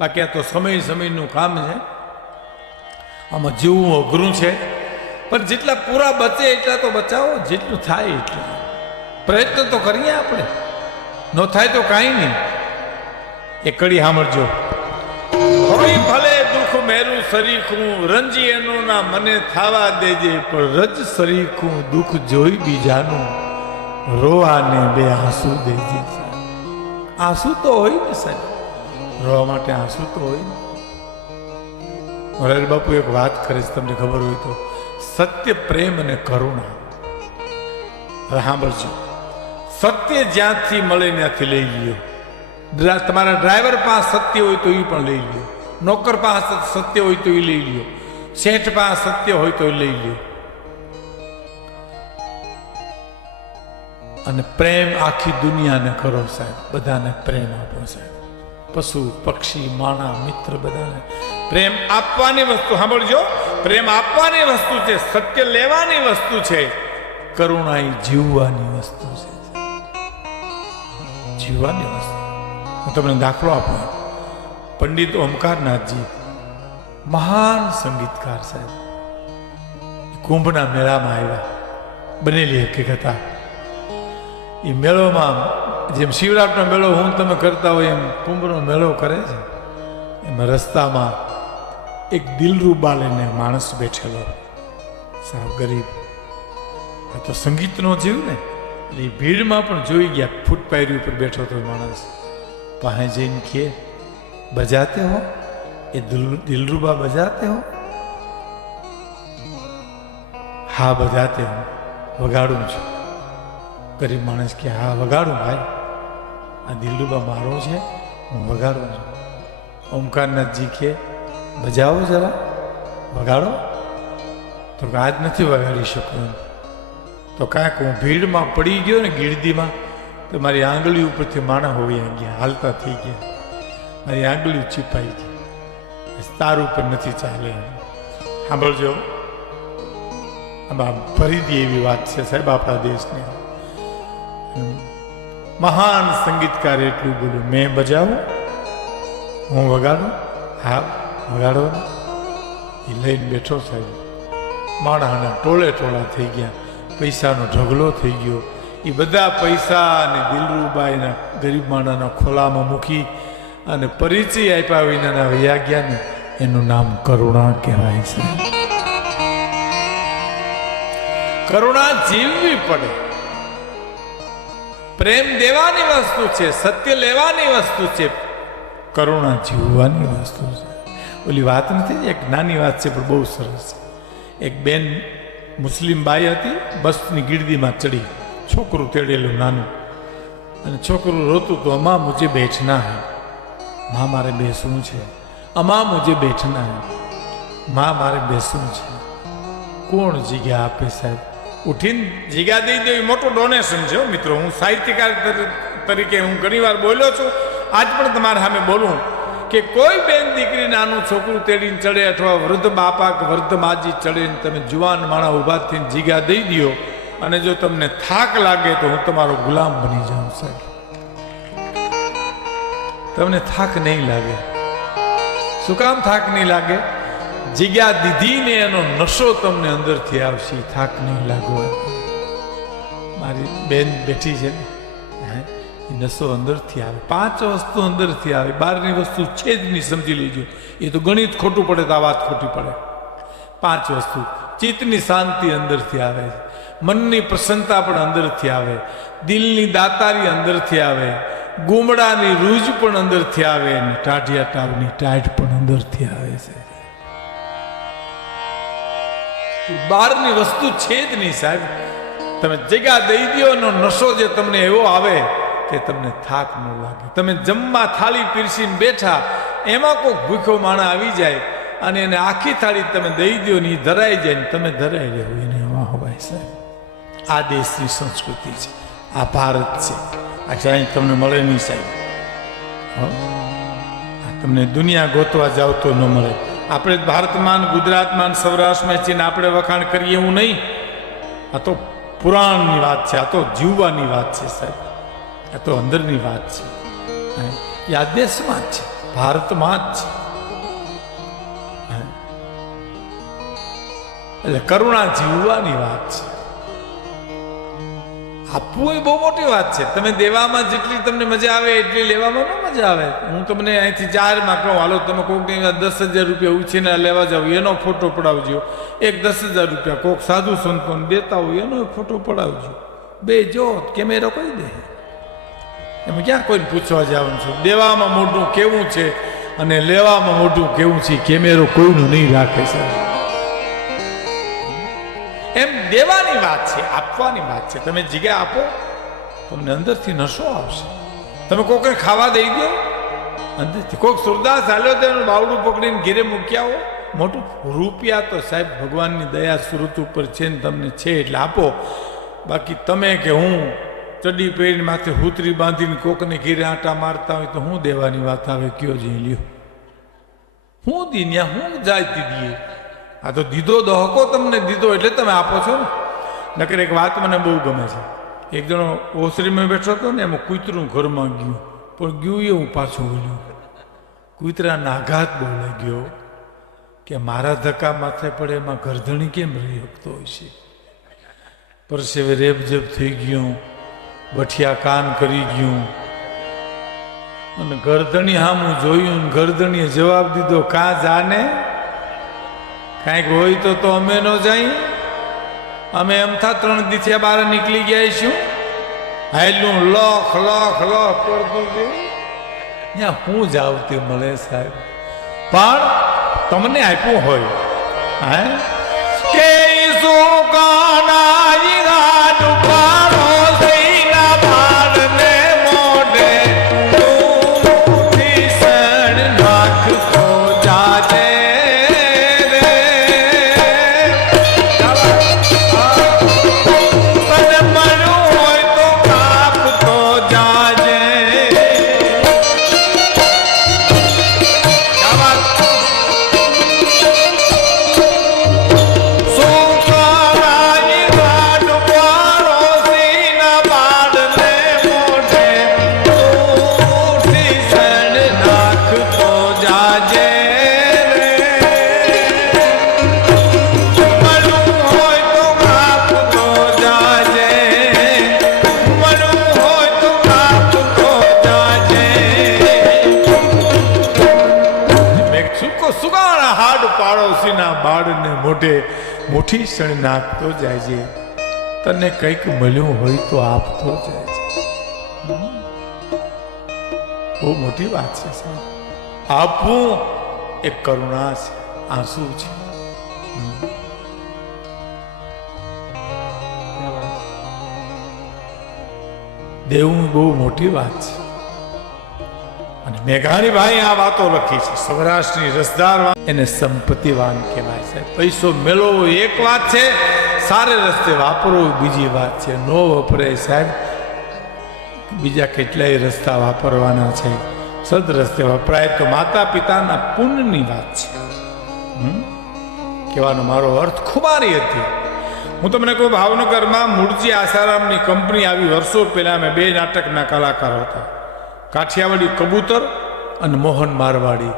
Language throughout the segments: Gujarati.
બાકી આ તો સમય સમયનું કામ છે. આમાં જીવવું અઘરું છે. પણ જેટલા પૂરા બચે એટલા તો બચાવો. જેટલું થાય એટલું. પ્રયત્ન તો કરીએ આપણે. ન થાય તો કાંઈ નહીં. એ કડી સાંભળજો. હોય ભલે દુઃખ મેરું સરીખું રંજી એનું ના મને થાવા દેજે, પણ રજ સરીખું દુઃખ જોઈ બીજાનું રોવાને બે આંસુ દેજે આંસુ તો હોય ને સાહેબ. રોવા માટે આંસુ તો હોય. ને બાપુ એક વાત કરે છે, તમને ખબર હોય તો. સત્ય, પ્રેમ અને કરુણા. સાંભળજો. સત્ય જ્યાંથી મળે ત્યાંથી લઈ લ્યો. તમારા ડ્રાઈવર પાસે સત્ય હોય તો એ પણ લઈ લ્યો. નોકર પાસે સત્ય હોય તો એ લઈ લ્યો. શેઠ પાસે સત્ય હોય તો એ લઈ લ્યો. અને પ્રેમ આખી દુનિયાને કરો સાહેબ. બધાને પ્રેમ આપો સાહેબ. પશુ, પક્ષી, માણા, મિત્ર બધાને. પ્રેમ આપવાની વસ્તુ, સાંભળજો. પ્રેમ આપવાની વસ્તુ છે, સત્ય લેવાની વસ્તુ છે કરુણા એ જીવવાની વસ્તુ છે. જીવવાની વસ્તુ. હું તમને દાખલો આપું. પંડિત ઓમકારનાથજી, મહાન સંગીતકાર સાહેબ, કુંભના મેળામાં આવ્યા. બનેલી હકીકત એ મેળોમાં જેમ શિવરાતનો મેળો હું તમે કરતા હોય એમ કુંભનો મેળો કરે છે. એમાં રસ્તામાં એક દિલરૂબા લઈને માણસ બેઠેલો. સાવ ગરીબ. આ તો સંગીતનો જીવ ને. એ ભીડમાં પણ જોઈ ગયા, ફૂટ પાયરી ઉપર બેઠો તો માણસ. પાસે જઈને કે બજાતે હો? એ દિલ, દિલરૂબા બજાતે હો? હા, બજાતે હું. વગાડું છું. ગરીબ માણસ કે હા, વગાડું ભાઈ. આ દિલરૂબા મારો છે. હું વગાડું છું. ઓમકારનાથજી કે, બજાવો જરા, વગાડો. તો આજ નથી વગાડી શકું. તો કાંઈક હું ભીડમાં પડી ગયો ને ગીરદીમાં, તો મારી આંગળી ઉપરથી માણા હોવી ગયા, હાલતા થઈ ગયા. મારી આંગળી ચીપાઈ ગઈ. તાર ઉપર નથી ચાલે. સાંભળજો. આમાં ભરી દે એવી વાત છે સાહેબ આપણા દેશની. મહાન સંગીતકાર એટલું બોલ્યું મેં બજાવું, હું વગાડું, હા વગાડો એ લઈને બેઠો સાહેબ. માણસના ટોળે ટોળા થઈ ગયા. પૈસાનો ઢગલો થઈ ગયો. એ બધા પૈસા અને દિલરૂબાઈના ગરીબ માણાના ખોલામાં મૂકી અને પરિચય આપ્યા વિનાના વયા ગયા ને, એનું નામ કરુણા કહેવાય છે. કરુણા જીવવી પડે. પ્રેમ દેવાની વસ્તુ છે, સત્ય લેવાની વસ્તુ છે. કરુણા જીવવાની વસ્તુ છે. ઓલી વાત નથી એક નાની વાત છે, પણ બહુ સરસ છે. એક બેન મુસ્લિમ બાઈ હતી, બસની ગીરદીમાં ચડી. છોકરું તેડેલું, નાનું. અને છોકરું રોતું તો, અમા મુજે બેઠના હે. માં, મારે બેસવું છે. અમા મુજે બેઠના હે. માં, મારે બેસવું છે. કોણ જગ્યા આપે સાહેબ? ઉઠીને જીગા દઈ દેવી, મોટું ડોનેશન છે મિત્રો. હું સાહિત્યકાર તરીકે હું ઘણીવાર બોલ્યો છું. આજ પણ તમારા સામે બોલું કે કોઈ બેન દીકરી નાનું છોકરું તેડીને ચડે અથવા વૃદ્ધ બાપા કે વૃદ્ધ માજી ચડે તમે જુવાન માણા ઊભા થઈને જીગા દઈ દો અને જો તમને થાક લાગે તો હું તમારો ગુલામ બની જાઉં, સાહેબ. તમને થાક નહીં લાગે. શું કામ થાક નહીં લાગે? જગ્યા દીધીને એનો નશો તમને અંદરથી આવશે થાક નહીં લાગો મારી બેન બેઠી છે ને નશો અંદરથી આવે. પાંચ વસ્તુ અંદરથી આવે. બહારની વસ્તુ છે જ નહીં, સમજી લેજો. એ તો ગણિત ખોટું પડે તો આ વાત ખોટી પડે. પાંચ વસ્તુ. ચિત્તની શાંતિ અંદરથી આવે. મનની પ્રસન્નતા પણ અંદરથી આવે. દિલની દાતારી અંદરથી આવે. ગુમડાની રૂજ પણ અંદરથી આવે. અને ટાઢિયા ટાવની ટાઢ પણ અંદરથી આવે છે. બહારની વસ્તુ છે જ નહીં સાહેબ. તમે જગ્યા દઈ દો નશો જે તમને એવો આવે કે તમને થાક ન લાગે. તમે જમવા થાળી પીરસીને બેઠા એમાં કોઈ ભૂખો માણા આવી જાય અને એને આખી થાળી તમે દઈ દો ને એ ધરાઈ જાય ને તમે ધરાઈ જાઓ એને એમાં હોવાય સાહેબ. આ દેશની સંસ્કૃતિ છે. આ ભારત છે. આ ક્યાંય તમને મળે નહીં સાહેબ? તમને દુનિયા ગોતવા જાવ તો ન મળે. આપણે ભારતમાં ગુજરાતમાં સૌરાષ્ટ્રમાં છીએ આપણે વખાણ કરીએ એવું નહીં. આ તો પુરાણની વાત છે, આ તો જીવવાની વાત છે સાહેબ. આ તો અંદરની વાત છે. એ આ જ છે, ભારતમાં જ છે. એટલે કરુણા જીવવાની વાત છે. આપવું એ બહુ મોટી વાત છે. તમે દેવામાં જેટલી તમને મજા આવે, એટલી લેવામાં ન મજા આવે. હું તમને અહીંથી ચારમાં કહું હાલો તમે કોઈક દસ હજાર રૂપિયા ઉછીને લેવા જાઓ એનો ફોટો પડાવજો. એક દસ હજાર રૂપિયા કોઈક સાધુ સંતોને દેતા હોય, એનો ફોટો પડાવજો. બે જો, કેમેરો કોઈ દે. એમ ક્યાં કોઈને પૂછવા જવાનું છું? દેવામાં મોઢું કેવું છે? અને લેવામાં મોઢું કેવું છે? કેમેરો કોઈનું નહીં રાખે સાહેબ. દેવાની વાત છે, આપવાની વાત છે. તમે જગ્યા આપો, તમને અંદરથી નશો આવશે. તમે કોઈને ખાવા દઈ દો, અંદરથી. કોઈક સુરદાસ હાલ્યો તો એનું બાવડું પકડીને ઘેરે મૂક્યા હો મોટું રૂપિયા તો સાહેબ ભગવાનની દયા સુરત ઉપર છે ને તમને છે એટલે આપો. બાકી તમે કે હું ચડી પહેરીને માથે હુતરી બાંધીને કોકને ઘેરે આટા મારતા હોય તો હું દેવાની વાત આવે, કયો જઈ લ્યો. હું દીન્યા હું જાયતી દઈએ આ તો દીધો દહકો તમને દીધો એટલે તમે આપો છો ને. નકર એક વાત મને બહુ ગમે છે. એક જણો ઓસરીમાં બેઠો હતો ને, એમાં કૂતરું ઘરમાં ગયું. પણ ગયું એ હું પાછું વળ્યું. કૂતરાના આઘાત બોલે ગયો કે મારા ધક્કા માથે પડે એમાં ગરધણી કેમ રહી શકતો હોય છે? પરસેવે રેબજેબ થઈ ગયું. બઠિયા કાન કરી ગયું. અને ગરદણી હામું જોયું ને ગરદણીએ જવાબ દીધો, કાં જાને કાંઈક હોય તો તો અમે ન જાય અમે એમ થા ત્રણ દીથિયા બહાર નીકળી ગયા છું હેલું લખ લખ લખ કરતું. ત્યાં હું જ આવતી મળે સાહેબ. પણ તમને આપ્યું હોય, હે? કે સુકાના મોઢે મુઠ્ઠી ક્ષણ નાખતો જાય છે. તને કંઈક મળ્યું હોય તો આપતો જાય છે. બહુ મોટી વાત છે, સાહેબ. આપવું એ કરુણા છે, આંસુ છે. દેવું બહુ મોટી વાત છે. મેઘાણીભાઈ આ વાતો લખી છે. સૌરાષ્ટ્રની રસદાર એને સંપત્તિવાન કહેવાય છે. પૈસો મેળવવો એક વાત છે, સારે રસ્તે વાપરવો બીજી વાત છે. નો વપરાય સાહેબ, બીજા કેટલાય રસ્તા વાપરવાના છે. સદ રસ્તે વપરાય તો માતા પિતાના પુણ્યની વાત છે? કહેવાનો મારો અર્થ ખુબારી હતી. હું તમને કહું, ભાવનગરમાં મૂળજી આસારામની કંપની આવી વર્ષો પહેલાં અમે બે નાટકના કલાકારો હતા. કાઠિયાવાડી કબૂતર અને મોહન મારવાડી.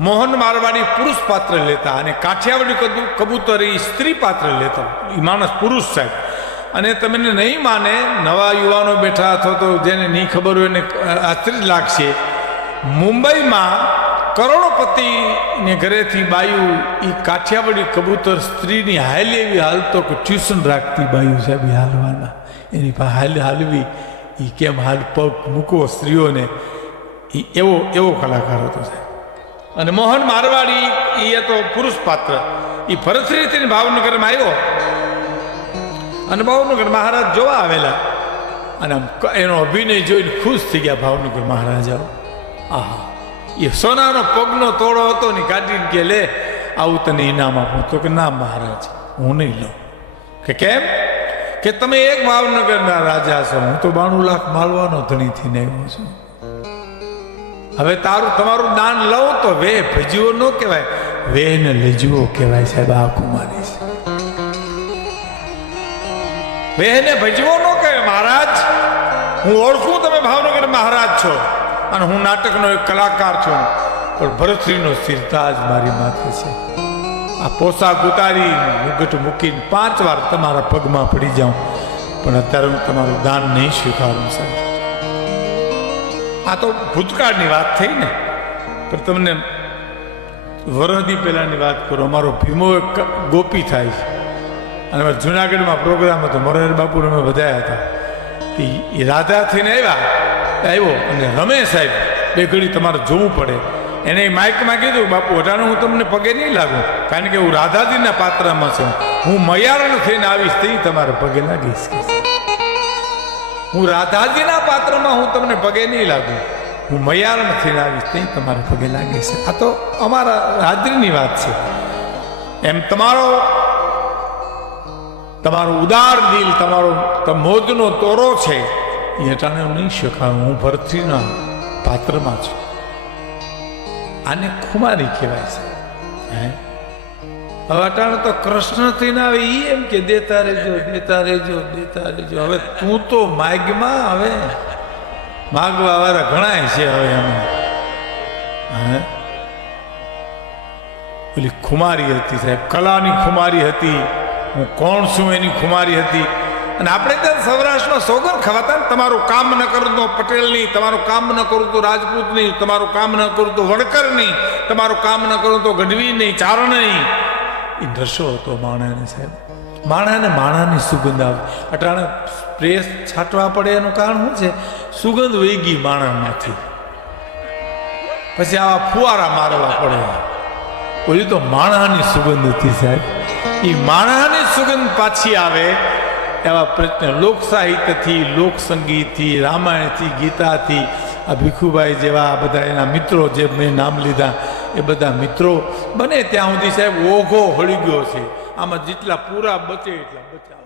મોહન મારવાડી પુરુષ પાત્ર લેતા અને કાઠિયાવાડી કબૂ- કબૂતર એ સ્ત્રી પાત્ર લેતા. એ માણસ પુરુષ સાહેબ. અને તમને નહીં માને, નવા યુવાનો બેઠા અથવા તો જેને નહીં ખબર હોય એને આશ્ચર્ય લાગશે. મુંબઈમાં કરોડોપતિને ઘરેથી બાયુ એ કાઠિયાવાડી કબૂતર સ્ત્રીની હાલી એવી હાલતો કે ટ્યુશન રાખતી બાયુ સાહેબ હાલવાના. એની પાસે હાલ, હાલવી. એ કેમ હાલ પગ મૂકો સ્ત્રીઓને? એ એવો એવો કલાકાર હતો સાહેબ. અને મોહન મારવાડી એ હતો પુરુષ પાત્ર. એ ભરતશ્રી ભાવનગરમાં આવ્યો. અને ભાવનગર મહારાજ જોવા આવેલા. અને એનો અભિનય જોઈને ખુશ થઈ ગયા ભાવનગર મહારાજાઓ. આહા, એ સોનાનો પગનો તોડો હતો ને કાઢીને કે લે, આવું તને ઇનામ આપું. તો કે ના મહારાજ, હું નહીં લઉં. કે કેમ? કે તમે એક ભાવનગરના રાજા છો. હું તો બાણું લાખ માલવાનો ધણીથી આવ્યો છું. હવે તારું, તમારું દાન લઉં તો વે ભજવો ન કહેવાય. વે ને લેજવો કહેવાય સાહેબ, આ કુમારી છે. વેહને ભજવો ન કહે મહારાજ. હું ઓળખું તમે ભાવનગર મહારાજ છો અને હું નાટકનો એક કલાકાર છું. પણ ભરતશ્રીનો સિરતાજ મારી માથે છે. આ પોશાક ઉતારી, મુગટ મૂકીને પાંચ વાર તમારા પગમાં પડી જાઉં. પણ અત્યારે હું તમારું દાન નહીં સ્વીકારું, સાહેબ. આ તો ભૂતકાળની વાત થઈ ને. પણ તમને વરહદી પહેલાંની વાત કરો, અમારો ભીમો એક ગોપી થાય છે. અને જુનાગઢમાં પ્રોગ્રામ હતો મોરાર બાપુને અમે બધા હતા. એ રાધા થઈને આવ્યા, આવ્યો, અને રમે સાહેબ, બે ઘડી તમારે જોવું પડે. એને માઇકમાં કીધું, બાપુ અટાણે હું તમને પગે નહીં લાગું, કારણ કે હું રાધાજીના પાત્રમાં છું. હું મયારણ થઈને આવીશ, તે તમારે પગે લાગીશ. હું રાધાજીના પાત્રમાં હું તમને પગે નહીં લાગું. હું મયાર નથી લાવીશ, તે તમારે પગે છે. આ તો અમારા હાજરીની વાત છે. એમ તમારો તમારું ઉદાર દિલ, તમારો મોજનો તોરો છે, એ અટાણે હું નહીં શકાય. હું ભરતીના પાત્રમાં છું. આને ખુમારી કહેવાય છે. હે? હવે અટાણે તો કૃષ્ણ ના આવે એ એમ કે દેતા રેજો દેતા રેજો દેતા રેજો હવે તું તો માગમાં હવે માગવા વાળા ઘણા છે હવે એમાં. પેલી ખુમારી હતી સાહેબ, કલાની ખુમારી હતી. હું કોણ છું એની ખુમારી હતી? અને આપણે ત્યાં સૌરાષ્ટ્રમાં સોગન ખવાતા ને, તમારું કામ ન કરું તો પટેલ નહીં, તમારું કામ ન કરું તો રાજપૂત નહીં, તમારું કામ ન કરું તો વણકરની તમારું કામ ન કરું તો ગઢવી નહીં, ચારણ નહીં. એ નશો હતો માણાને સાહેબ. માણાને માણાની સુગંધ આવે. અટાણે પ્રેસ છાંટવા પડે એનું કારણ શું છે? સુગંધ વહી ગઈ માણામાંથી. પછી આવા ફુવારા મારવા પડે. ઓલી તો માણાની સુગંધ હતી સાહેબ. એ માણાની સુગંધ પાછી આવે એવા પ્રશ્ન લોક સાહિત્યથી, લોક રામાયણથી, ગીતાથી, આ ભીખુભાઈ જેવા બધા એના મિત્રો જે મેં નામ લીધા એ બધા મિત્રો બને ત્યાં સુધી સાહેબ ઓઘો હળી ગયો છે. આમાં જેટલા પૂરા બચે એટલા બચાવો.